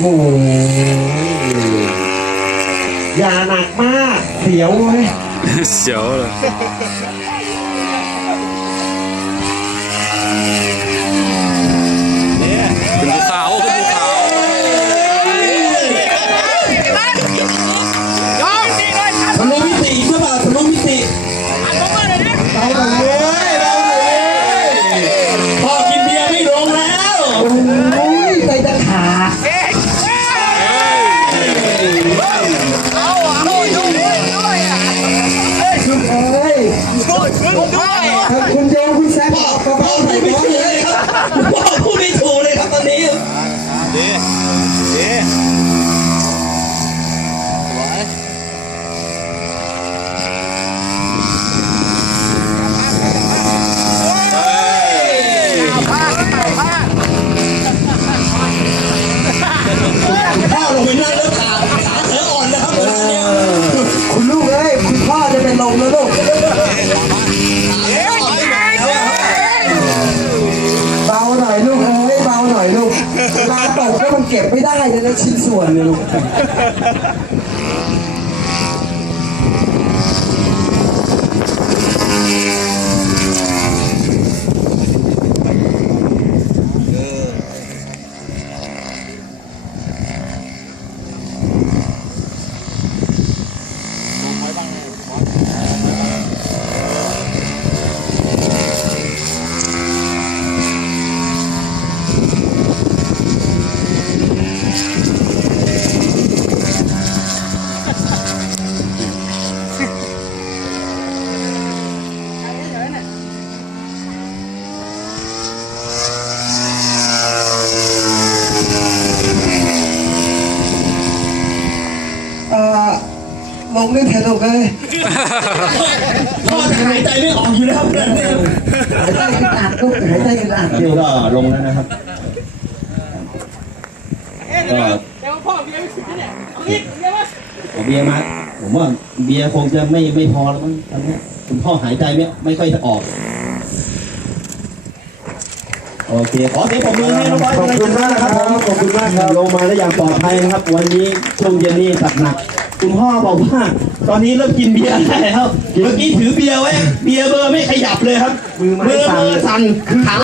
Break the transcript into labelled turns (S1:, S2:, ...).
S1: โหอย่าหนักมาก เสียวเลย
S2: เสียวเลย
S1: ดีดีสวย เวลาก็มันเก็บไม่ได้เลยนะชิ้นส่วนเนี่ยลูก ลงได้แทนลูกเอ้ยพ่อหายใจไม่ออกอยู่แล้วเนี่ยหายใจอึดอัดลูกหายใจอึดอัด
S3: นี่ก็ลงแล้วนะครับก็
S4: เดี๋ยวพ่อเบียร์ไม่ถึงเนี่ยเอาอีกเบียร์มา
S3: เอาเบียร์มาผมว่าเบียร์คงจะไม่ไม่พอแล้วมั้งตอนเนี้ยคุณพ่อหายใจไม่ไม่ค่อยจะออกโอเคขอเสียงปรบมือให้น้องบอย
S1: ขอบคุณมากครับผมขอบคุณมากครับ
S3: ลงมาได้อย่างปลอดภัยนะครับ วันนี้ช่วงเย็นนี้ตักหนัก คุณพ่อบอกว่า ตอนนี้เริ่มกินเบียร์ได้แล้ว เมื่อกี้ถือเบียร์ไว้ เบียร์เบอร์ไม่ขยับเลยครับ
S1: มือไม้
S3: เบอร์
S1: สั่น
S3: เบอร์สั่นถาม